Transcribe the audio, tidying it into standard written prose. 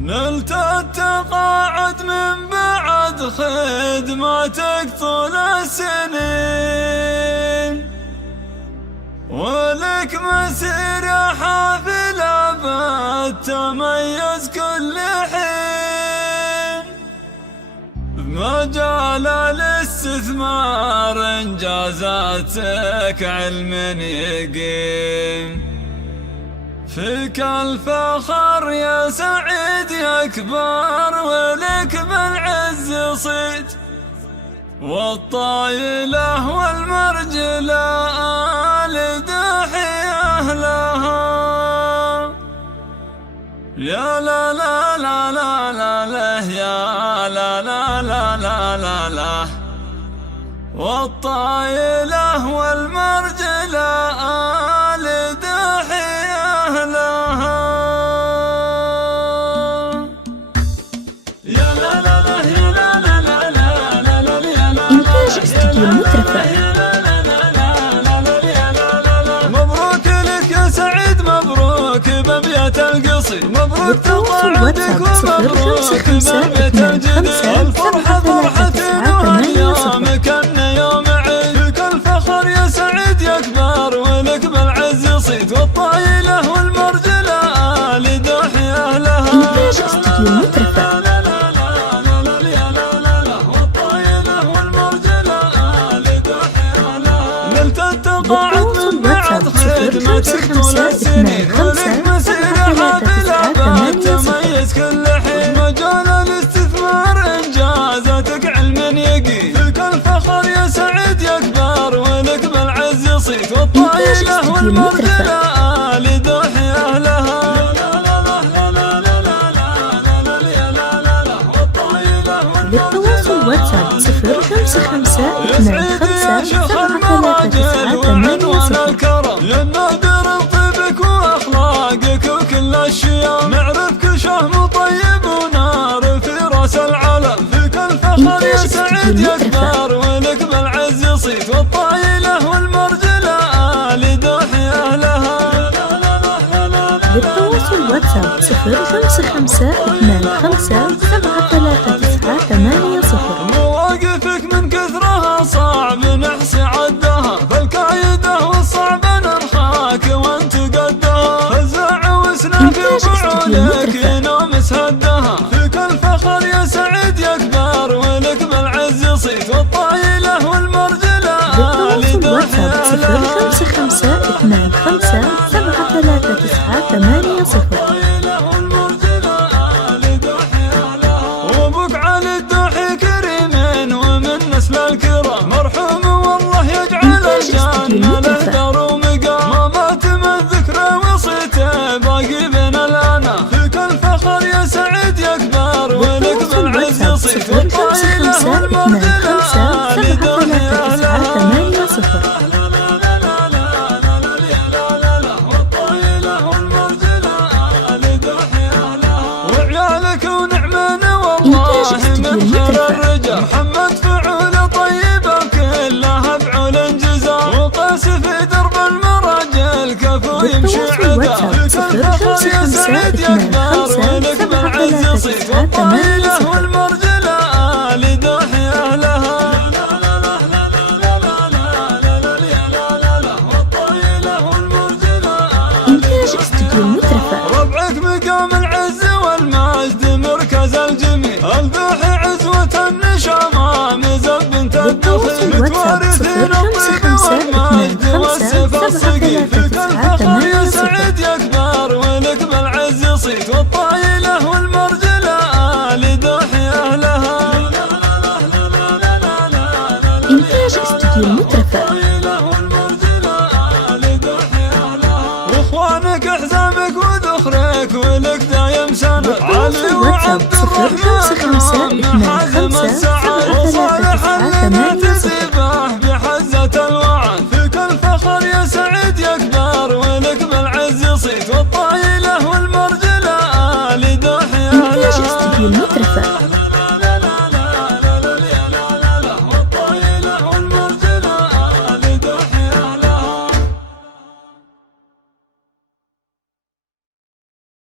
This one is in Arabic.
نلت التقاعد من بعد خدماتك طول السنين، ولك مسيرة حافلة بالتميز كل حين. بمجال الاستثمار انجازاتك علم يقيم، فيك الفخر يا سعيد يا كبار، ولك بالعز صيت والطايلة والمرجلة آل دحية لها. يا لا لا لا لا لا لا يا لا لا لا لا لا لا، والطايلة والمرجلة آل دحية لها. يا لا لا لا يا لا لا لا لا لا لا يا لا. إنتاج استوديو مترفع. مبروك لك يا سعيد، مبروك بأبيات القصيد، مبروك تقاعدك ومبروك بأبيات الجديد. الفرحة فرحتنا وأيامك أن يوم عيد، فيك الفخر يا سعيد يا كبار، ولك بالعز صيت والطايلة والمرجلة آل دحية لها. إنتاج استوديو مترفع. نلت التقاعد من بعد خدمتك طول السنين، ولك مسيرة حافلة بالتميز كل حين. مجال الاستثمار انجازاتك علم يقين، فيك الفخر يا سعيد يا كبار، ولك بالعز صيت والطايلة والمرجلة آل دحية لها. للتواصل واتساب 055257339. يا نادر طيبك واخلاقك وكل الشيام، نعرفك شهم طيب ونار في راس العالم، فيك الفخر يا سعيد يا كبار، ولك بالعز صيت والطايلة والمرجلة آل دحية لها. للتواصل واتساب 05525733980. مواقفك من كثرها صعب نحصي عدها، فالكايدة والصعب نرخاك وانت قدها، فزع وسنا في فعولك ينومس هدها، فيك الفخر يا سعيد يا كبار، ولك بالعز صيت والطايلة والمرجلة آل دحية لها. 05525733980. وابوك علي الدحي كريم ومن نسل الكرام، مرحوم والله يجعل الجنة له دار ومقام، ما مات من ذكره وصيته باقي بين الأنام، فيك الفخر يا سعيد يا كبار، ولك بالعز صيت والطايلة والمرجلة آل دحية لها. وعيالك ونعمنا والله من خير الرجال، محمد فعوله طيبة كلها بعول جزاء، وقاس في درب المراجل كفو يمشي عذاب، فيك الفخر يا سعيد يا كبار، ولك بالعز صيت والطايلة والمرجلة آل دحية لها. إنتاج استوديو مترفع. ربعك مقام العز والمجد مركز الجميل، الدحي عزوة النشامة مزب بنت الدخيل، متوارثين الطيب والمجد والسيف الصقيل، فيك الفخر يا سعيد يا كبار، ولك بالعز صيت والطايلة والمرجلة آل دحية لها. إنتاج استوديو مترفع. واخوانك احزامك وذخرك ولك دايم سند، علي وعبد الرحمن حازم السعد، وصالح اللي تسيبه بحزة الوعد، فيك الفخر يا سعيد يا كبار، ولك